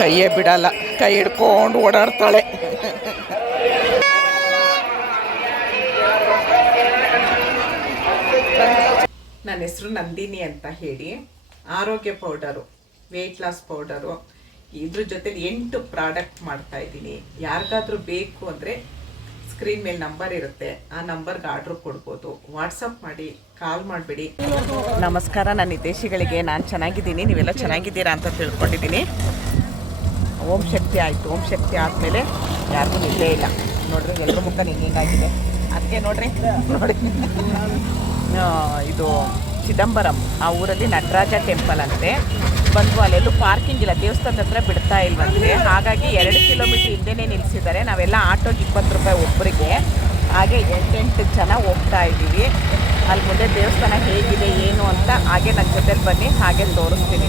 ಕೈಯೇ ಬಿಡಲ್ಲ, ಕೈ ಹಿಡ್ಕೊಂಡು ಓಡಾಡ್ತಾಳೆ. ನನ್ನ ಹೆಸರು ನಂದಿನಿ ಅಂತ ಹೇಳಿ, ಆರೋಗ್ಯ ಪೌಡರು ವೆಯ್ಟ್ ಲಾಸ್ ಪೌಡರು, ಇದ್ರ ಜೊತೆಲಿ ಎಂಟು ಪ್ರಾಡಕ್ಟ್ ಮಾಡ್ತಾ ಇದ್ದೀನಿ. ಯಾರಿಗಾದ್ರೂ ಬೇಕು ಅಂದರೆ ಸ್ಕ್ರೀನ್ ಮೇಲೆ ನಂಬರ್ ಇರುತ್ತೆ, ಆ ನಂಬರ್ಗೆ ಆರ್ಡ್ರ್ ಕೊಡ್ಬೋದು. ವಾಟ್ಸಪ್ ಮಾಡಿ ಕಾಲ್ ಮಾಡಬೇಡಿ. ನಮಸ್ಕಾರ ನನ್ನ ಹಿತೈಷಿಗಳಿಗೆ ನಾನು ಚೆನ್ನಾಗಿದ್ದೀನಿ, ನೀವೆಲ್ಲ ಚೆನ್ನಾಗಿದ್ದೀರಾ ಅಂತ ತಿಳ್ಕೊಂಡಿದ್ದೀನಿ. ಓಂ ಶಕ್ತಿ ಆಯಿತು. ಓಂ ಶಕ್ತಿ ಆದಮೇಲೆ ಯಾರಿಗೂ ನಿದ್ದೆ ಇಲ್ಲ. ನೋಡ್ರಿ ಎಲ್ಲರ ಮುಖ ಹಿಂಗಾಗಿದೆ. ಅದಕ್ಕೆ ನೋಡ್ರಿ, ನೋಡಿ. ಇದು ಚಿದಂಬರಂ. ಆ ಊರಲ್ಲಿ ನಟರಾಜ ಟೆಂಪಲ್ ಅಂತೆ. ಬಂದು ಅಲ್ಲೆಲ್ಲೂ ಪಾರ್ಕಿಂಗ್ ಇಲ್ಲ. ದೇವಸ್ಥಾನದ ಹತ್ರ ಬಿಡ್ತಾ ಇಲ್ವಂತೆ. ಹಾಗಾಗಿ ಎರಡು ಕಿಲೋಮೀಟ್ರ್ ಹಿಂದೆನೇ ನಿಲ್ಲಿಸಿದ್ದಾರೆ ನಾವೆಲ್ಲ ಆಟೋಗೆ ಇಪ್ಪತ್ತು ರೂಪಾಯಿ ಒಬ್ಬರಿಗೆ ಹಾಗೆ ಎಂಟೆಂಟು ಜನ ಹೋಗ್ತಾ ಇದ್ದೀವಿ. ಅಲ್ಲಿ ಮುಂದೆ ದೇವಸ್ಥಾನ ಹೇಗಿದೆ, ಏನು ಅಂತ ಹಾಗೆ ನನ್ನ ಜೊತೆಲಿ ಬನ್ನಿ. ಹಾಗೆ ತೋರಿಸ್ತೀನಿ.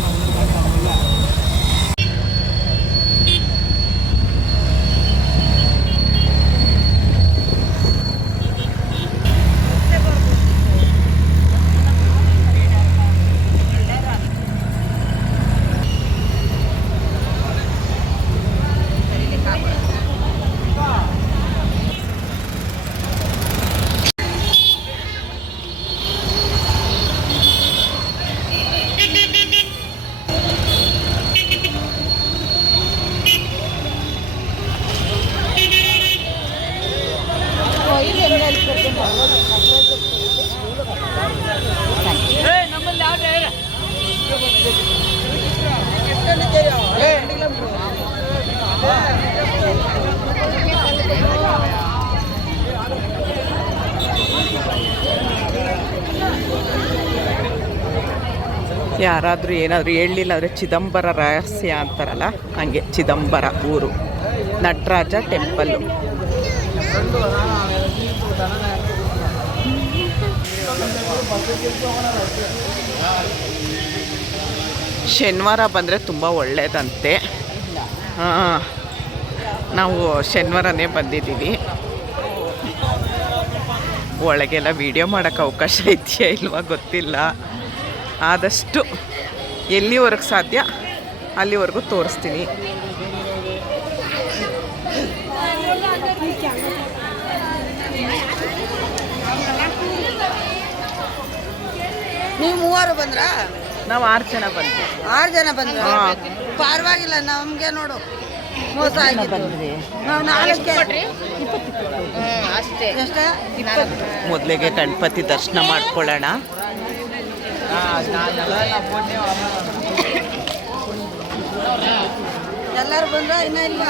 ಯಾರಾದರೂ ಏನಾದರೂ ಹೇಳಲಿಲ್ಲ ಅಂದರೆ ಚಿದಂಬರ ರಹಸ್ಯ ಅಂತಾರಲ್ಲ, ಹಾಗೆ ಚಿದಂಬರ ಊರು, ನಟರಾಜ ಟೆಂಪಲ್ಲು ಶನಿವಾರ ಬಂದರೆ ತುಂಬ ಒಳ್ಳೆಯದಂತೆ ನಾವು ಶನಿವಾರನೇ ಬಂದಿದ್ದೀವಿ. ಒಳಗೆಲ್ಲ ವಿಡಿಯೋ ಮಾಡೋಕ್ಕೆ ಅವಕಾಶ ಇದೆಯಾ ಇಲ್ವಾ ಗೊತ್ತಿಲ್ಲ. ಆದಷ್ಟು ಎಲ್ಲಿವರೆಗೆ ಸಾಧ್ಯ ಅಲ್ಲಿವರೆಗೂ ತೋರಿಸ್ತೀನಿ. ನೀವು ಮೂವರು ಬಂದ್ರ? ನಾವು ಆರು ಜನ ಬಂದ್ವಿ. ಆರು ಜನ ಬಂದ್ರ? ಪರವಾಗಿಲ್ಲ ನಮ್ಗೆ ನೋಡು. ಮೋಸ ಆಗಿದೆ ನಾವು ನಾಲ್ಕೆ. ಅಷ್ಟೇ. ಮೊದಲಿಗೆ ಗಣಪತಿ ದರ್ಶನ ಮಾಡ್ಕೊಳ್ಳೋಣ. ಎಲ್ಲರೂ ಬಂದ್ರ ಇನ್ನ ಇಲ್ವಾ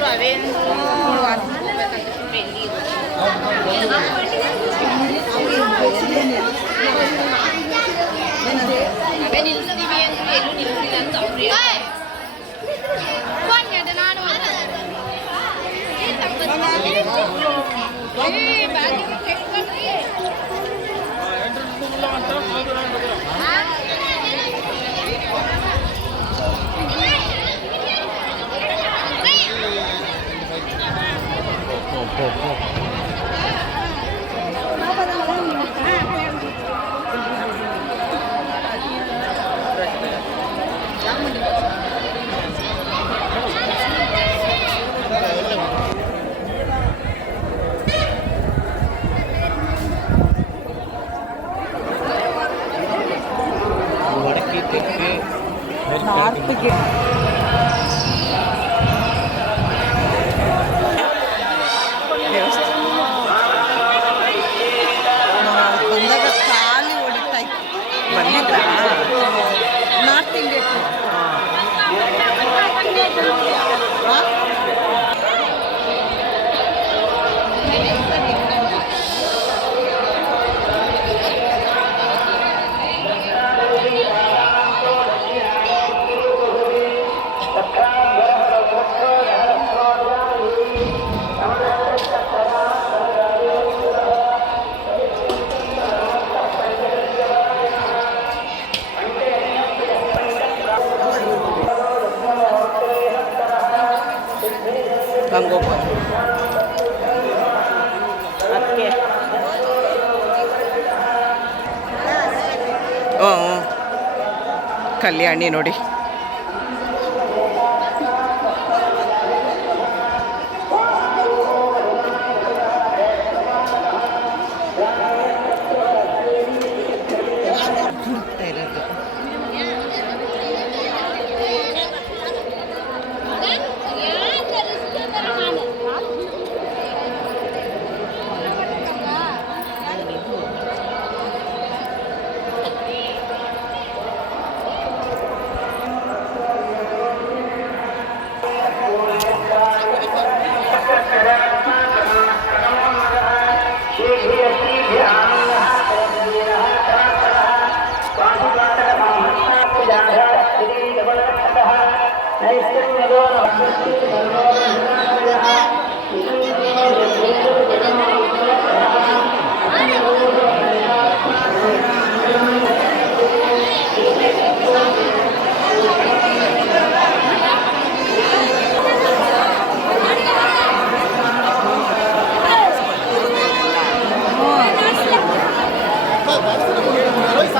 ನಾವೇ 哎八九 ಹಂಗೆ ಹೋಗ್ಬೋದು. ಹ್ಞೂ ಕಲ್ಯಾಣಿ ನೋಡಿ.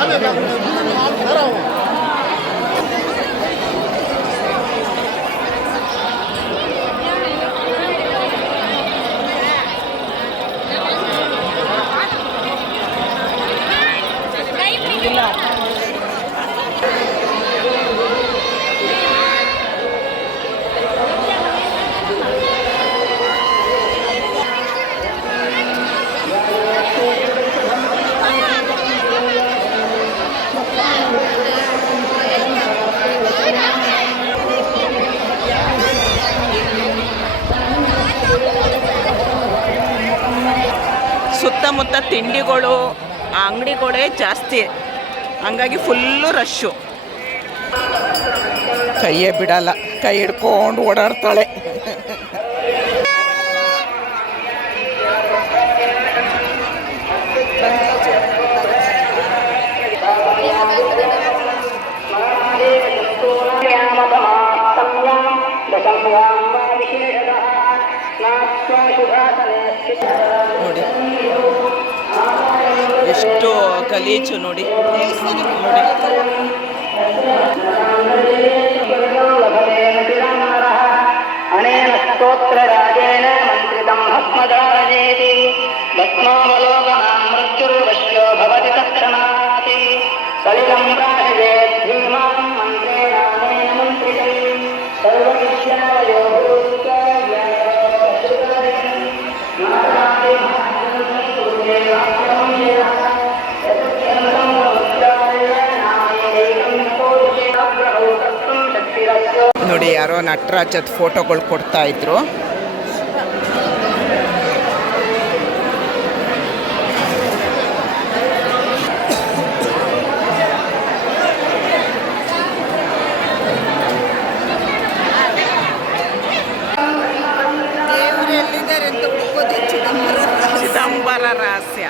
أنا بقول من عمرو ತಿಂಡಿಗಳು ಅಂಗಡಿಗಳೇ ಜಾಸ್ತಿ. ಹಂಗಾಗಿ ಫುಲ್ಲು ರಶ್ಶು. ಕೈಯೇ ಬಿಡಲ್ಲ ಕೈ ಹಿಡ್ಕೊಂಡು ಓಡಾಡ್ತಾಳೆ. ಗಲೀಜು ನೋಡಿ. ನೋಡಿ ಅನೇನ ಸ್ತೋತ್ರ ರಾಜೇನ ಮಂತ್ರಿತಂ ಭಸ್ಮಧಾರಯೇತಿ ಭಸ್ಮಾವಲೋಕನ ಯಾರೋ ನಟರಾಜದ ಫೋಟೋಗಳು ಕೊಡ್ತಾ ಇದ್ರು. ಚಿದಂಬರ ರಹಸ್ಯ.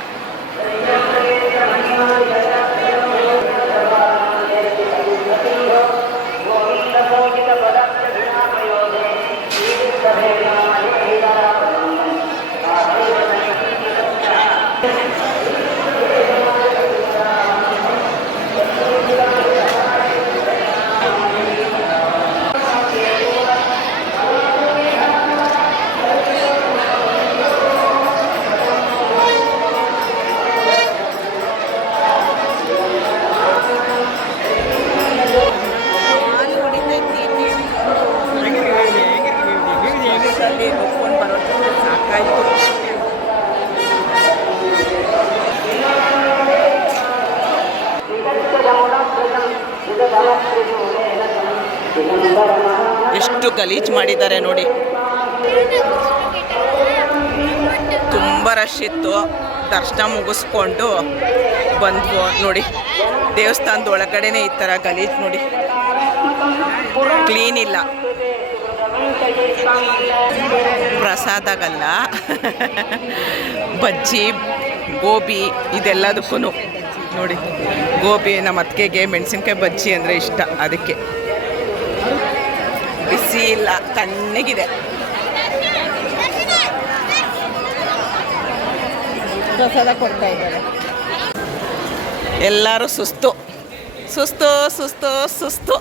ಎಷ್ಟು ಗಲೀಜು ಮಾಡಿದ್ದಾರೆ ನೋಡಿ. ತುಂಬ ರಶ್ ಇತ್ತು. ದರ್ಶನ ಮುಗಿಸ್ಕೊಂಡು ಬಂದ್ವು ನೋಡಿ. ದೇವಸ್ಥಾನದ ಒಳಗಡೆನೆ ಈ ಥರ ಗಲೀಜು ನೋಡಿ. ಕ್ಲೀನ್ ಇಲ್ಲ. ಪ್ರಸಾದಾಗಲ್ಲ. ಬಜ್ಜಿ, ಗೋಬಿ ಇದೆಲ್ಲದಕ್ಕೂ ನೋಡಿ. ಗೋಬಿ ನಮ್ಮ ಅತ್ತಿಗೆಗೆ, ಮೆಣಸಿನ್ಕಾಯಿ ಬಜ್ಜಿ ಅಂದರೆ ಇಷ್ಟ. ಅದಕ್ಕೆ. ಇಲ್ಲ ತಣ್ಣಗಿದೆ ಪ್ರಸಾದ ಕೊಡ್ತಾ ಇದ್ದಾರೆ. ಎಲ್ಲರೂ ಸುಸ್ತು. ಸುಸ್ತು ಸುಸ್ತು ಸುಸ್ತು.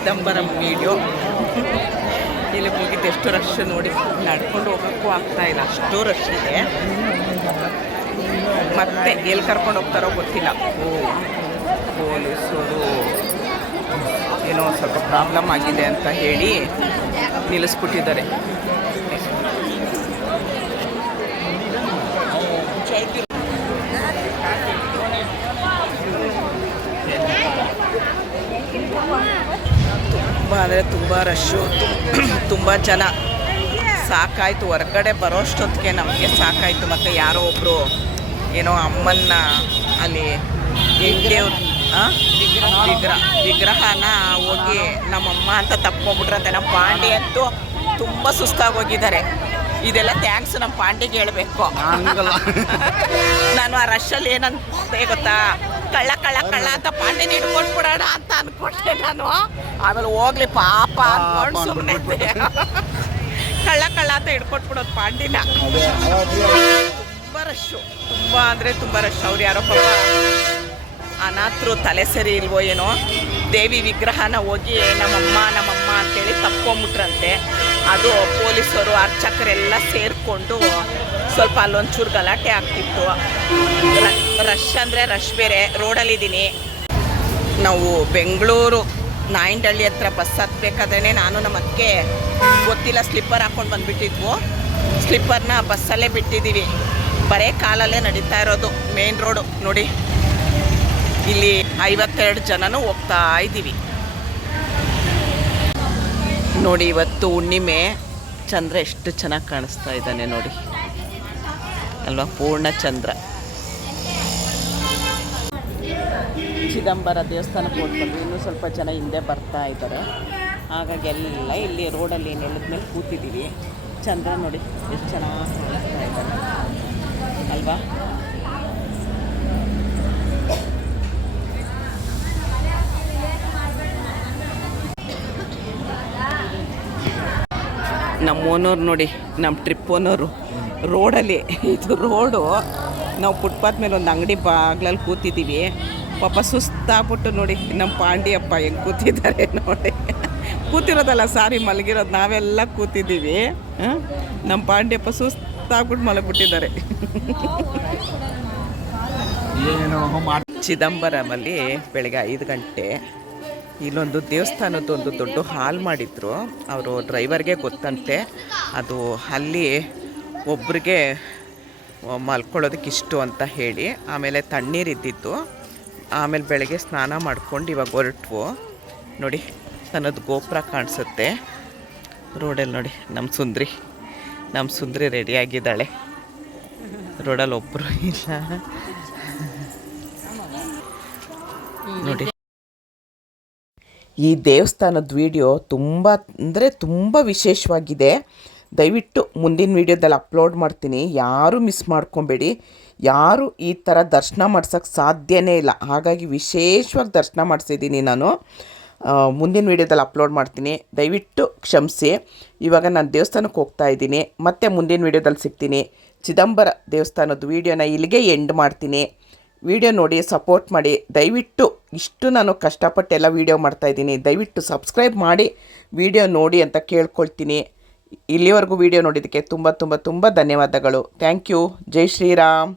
ಚಿದಂಬರಂ ವಿಡಿಯೋ ಇಲ್ಲಿ ಮುಗಿದು ಎಷ್ಟು ರಶ್ ನೋಡಿ ನಡ್ಕೊಂಡು ಹೋಗೋಕ್ಕೂ ಆಗ್ತಾ ಇಲ್ಲ. ಅಷ್ಟು ರಶ್ ಇದೆ. ಮತ್ತೆ ಎಲ್ಲಿ ಕರ್ಕೊಂಡು ಹೋಗ್ತಾರೋ ಗೊತ್ತಿಲ್ಲ. ಓ, ಪೊಲೀಸರು. ಏನೋ ಸ್ವಲ್ಪ ಪ್ರಾಬ್ಲಮ್ ಆಗಿದೆ ಅಂತ ಹೇಳಿ ನಿಲ್ಲಿಸ್ಬಿಟ್ಟಿದ್ದಾರೆ. ತುಂಬ ರಶ್ಶು ತುಂಬ ಜನ. ಸಾಕಾಯಿತು ಹೊರಗಡೆ ಬರೋಷ್ಟೊತ್ತಿಗೆ ನಮಗೆ ಸಾಕಾಯಿತು. ಮತ್ತು ಯಾರೋ ಒಬ್ಬರು ಏನೋ ಅಮ್ಮನ್ನ ಅಲ್ಲಿ ದೇವ್ರ ವಿಗ್ರಹ ವಿಗ್ರಹನ ಹೋಗಿ ನಮ್ಮಮ್ಮ ಅಂತ ತಪ್ಕೊಂಡ್ಬಿಟ್ರಂತೆ. ನಮ್ಮ ಪಾಂಡೆ ಅಂತೂ ತುಂಬ ಸುಸ್ತಾಗೋಗಿದ್ದಾರೆ. ಇದೆಲ್ಲ ಥ್ಯಾಂಕ್ಸ್ ನಮ್ಮ ಪಾಂಡೆಗೆ ಹೇಳಬೇಕು. ನಾನು ಆ ರಶಲ್ಲಿ ಏನಂತ ಗೊತ್ತಾ? ಕಳ್ಳ ಕಳ್ಳ ಕಳ್ಳ ಅಂತ ಪಾಂಡೆ ಹಿಡ್ಕೊಂಡು ಬಿಡೋಣ ಅಂತ ಅನ್ಕೊಂಡೆ ನಾನು. ಆಮೇಲೆ ಹೋಗ್ಲಿ ಪಾಪ ಅನ್ಕೊಂಡು ಸುಮ್ಮನೆ ಕಳ್ಳ ಕಳ್ಳ ಅಂತ ಹಿಡ್ಕೊಟ್ಬಿಡೋದು ಪಾಂಡಿನ. ತುಂಬ ರಶ್ಶು ತುಂಬ ಅಂದರೆ ತುಂಬ ರಶ್ ಅವ್ರು ಯಾರೋ ಪಾಪ ಅನಾಥರು ತಲೆ ಸರಿ ಇಲ್ವೋ ಏನೋ. ದೇವಿ ವಿಗ್ರಹನ ಹೋಗಿ ನಮ್ಮಮ್ಮ ನಮ್ಮಮ್ಮ ಅಂತೇಳಿ ತಪ್ಕೊಂಬಿಟ್ರಂತೆ. ಅದು ಪೊಲೀಸರು, ಅರ್ಚಕರೆಲ್ಲ ಸೇರಿಕೊಂಡು ಸ್ವಲ್ಪ ಅಲ್ಲೊಂಚೂರು ಗಲಾಟೆ ಆಗ್ತಿತ್ತು. ರಶ್ ಅಂದರೆ ರಶ್ ಬೇರೆ, ರೋಡಲ್ಲಿದ್ದೀನಿ. ನಾವು ಬೆಂಗಳೂರು, ನಾಯಂಡಹಳ್ಳಿ ಹತ್ರ ಬಸ್ ಹತ್ಬೇಕಾದ್ರೆ ನಾನು ನಮ್ಮ ಅಕ್ಕೆ ಗೊತ್ತಿಲ್ಲ ಸ್ಲಿಪ್ಪರ್ ಹಾಕ್ಕೊಂಡು ಬಂದುಬಿಟ್ಟಿದ್ವು. ಸ್ಲಿಪ್ಪರ್ನ ಬಸ್ಸಲ್ಲೇ ಬಿಟ್ಟಿದ್ದೀವಿ. ಬರೇ ಕಾಲಲ್ಲೇ ನಡೀತಾ ಇರೋದು ಮೇನ್ ರೋಡು ನೋಡಿ, ಇಲ್ಲಿ ಐವತ್ತೆರಡು ಜನನೂ ಹೋಗ್ತಾ ಇದ್ದೀವಿ. ನೋಡಿ, ಇವತ್ತು ಹುಣ್ಣಿಮೆ. ಚಂದ್ರ ಎಷ್ಟು ಚೆನ್ನಾಗಿ ಕಾಣಿಸ್ತಾ ಇದ್ದಾನೆ ನೋಡಿ. ಅಲ್ವಾ? ಪೂರ್ಣ ಚಂದ್ರ. ಚಿದಂಬರ ದೇವಸ್ಥಾನಕ್ಕೆ ಹೋಗ್ಬಂದು ಇನ್ನೂ ಸ್ವಲ್ಪ ಜನ ಹಿಂದೆ ಬರ್ತಾ ಇದ್ದಾರೆ. ಹಾಗಾಗಿ ಎಲ್ಲ ಇಲ್ಲಿ ರೋಡಲ್ಲಿ ನೆಲದ ಮೇಲೆ ಕೂತಿದ್ದೀವಿ. ಚಂದ್ರ ನೋಡಿ, ಎಷ್ಟು ಚೆನ್ನಾಗಿ ಕಾಣಿಸ್ತಾ ಇದ್ದಾನೆ. ಅಲ್ವಾ? ನಮ್ಮ ಓನೋರು ನೋಡಿ ನಮ್ಮ ಟ್ರಿಪ್ ಓನೋರು ರೋಡಲ್ಲಿ ಇದು ರೋಡು ನಾವು ಫುಟ್ಪಾತ್ ಮೇಲೆ ಒಂದು ಅಂಗಡಿ ಬಾಗ್ಲಲ್ಲಿ ಕೂತಿದ್ದೀವಿ. ಪಾಪ ಸುಸ್ತಾಗ್ಬಿಟ್ಟು ನೋಡಿ ನಮ್ಮ ಪಾಂಡಿಯಪ್ಪ ಹೆಂಗೆ ಕೂತಿದ್ದಾರೆ ನೋಡಿ. ಕೂತಿರೋದಲ್ಲ ಸಾರಿ ಮಲಗಿರೋದು ನಾವೆಲ್ಲ ಕೂತಿದ್ದೀವಿ? ನಮ್ಮ ಪಾಂಡಿಯಪ್ಪ ಸುಸ್ತಾಗ್ಬಿಟ್ಟು ಮಲಗಿಬಿಟ್ಟಿದ್ದಾರೆ. ಚಿದಂಬರಮಲ್ಲಿ ಬೆಳಗ್ಗೆ ಐದು ಗಂಟೆ ಇಲ್ಲೊಂದು ದೇವಸ್ಥಾನದೊಂದು ದೊಡ್ಡ ಹಾಲ್ ಮಾಡಿದ್ರು. ಅವರು ಡ್ರೈವರ್ಗೆ ಗೊತ್ತಂತೆ. ಅದು ಅಲ್ಲಿ ಒಬ್ರಿಗೆ ಮಲ್ಕೊಳ್ಳೋದಕ್ಕೆ ಇಷ್ಟು ಅಂತ ಹೇಳಿ, ಆಮೇಲೆ ತಣ್ಣೀರು ಇದ್ದಿದ್ದು. ಆಮೇಲೆ ಬೆಳಗ್ಗೆ ಸ್ನಾನ ಮಾಡ್ಕೊಂಡು ಇವಾಗ ಹೊರಟ್ವು. ನೋಡಿ, ತನ್ನದು ಗೋಪುರ ಕಾಣಿಸುತ್ತೆ. ರೋಡಲ್ಲಿ ನೋಡಿ ನಮ್ಮ ಸುಂದ್ರಿ. ನಮ್ಮ ಸುಂದ್ರಿ ರೆಡಿಯಾಗಿದ್ದಾಳೆ ರೋಡಲ್ಲಿ ಒಬ್ಬರು ಇಲ್ಲ. ನೋಡಿ. ಈ ದೇವಸ್ಥಾನದ ವಿಡಿಯೋ ತುಂಬ, ಅಂದರೆ ತುಂಬ ವಿಶೇಷವಾಗಿದೆ. ದಯವಿಟ್ಟು ಮುಂದಿನ ವಿಡಿಯೋದಲ್ಲಿ ಅಪ್ಲೋಡ್ ಮಾಡ್ತೀನಿ. ಯಾರೂ ಮಿಸ್ ಮಾಡ್ಕೊಬೇಡಿ. ಯಾರು ಈ ಥರ ದರ್ಶನ ಮಾಡ್ಸೋಕ್ಕೆ ಸಾಧ್ಯವೇ ಇಲ್ಲ. ಹಾಗಾಗಿ ವಿಶೇಷವಾಗಿ ದರ್ಶನ ಮಾಡಿಸಿದ್ದೀನಿ ನಾನು. ಮುಂದಿನ ವಿಡಿಯೋದಲ್ಲಿ ಅಪ್ಲೋಡ್ ಮಾಡ್ತೀನಿ. ದಯವಿಟ್ಟು ಕ್ಷಮಿಸಿ. ಇವಾಗ ನಾನು ದೇವಸ್ಥಾನಕ್ಕೆ ಹೋಗ್ತಾ ಇದ್ದೀನಿ. ಮತ್ತೆ ಮುಂದಿನ ವಿಡಿಯೋದಲ್ಲಿ ಸಿಗ್ತೀನಿ. ಚಿದಂಬರ ದೇವಸ್ಥಾನದ ವೀಡಿಯೋನ ಇಲ್ಲಿಗೆ ಎಂಡ್ ಮಾಡ್ತೀನಿ. ವಿಡಿಯೋ ನೋಡಿ ಸಪೋರ್ಟ್ ಮಾಡಿ. ದಯವಿಟ್ಟು ಇಷ್ಟು ನಾನು ಕಷ್ಟಪಟ್ಟು ಎಲ್ಲ ವೀಡಿಯೋ ಮಾಡ್ತಾಯಿದ್ದೀನಿ ದಯವಿಟ್ಟು ಸಬ್ಸ್ಕ್ರೈಬ್ ಮಾಡಿ, ವಿಡಿಯೋ ನೋಡಿ ಅಂತ ಕೇಳ್ಕೊಳ್ತೀನಿ. ಇಲ್ಲಿವರೆಗೂ ವಿಡಿಯೋ ನೋಡಿದ್ದಕ್ಕೆ ತುಂಬ ತುಂಬ ತುಂಬ ಧನ್ಯವಾದಗಳು. ಥ್ಯಾಂಕ್ ಯು ಜೈ ಶ್ರೀರಾಮ್.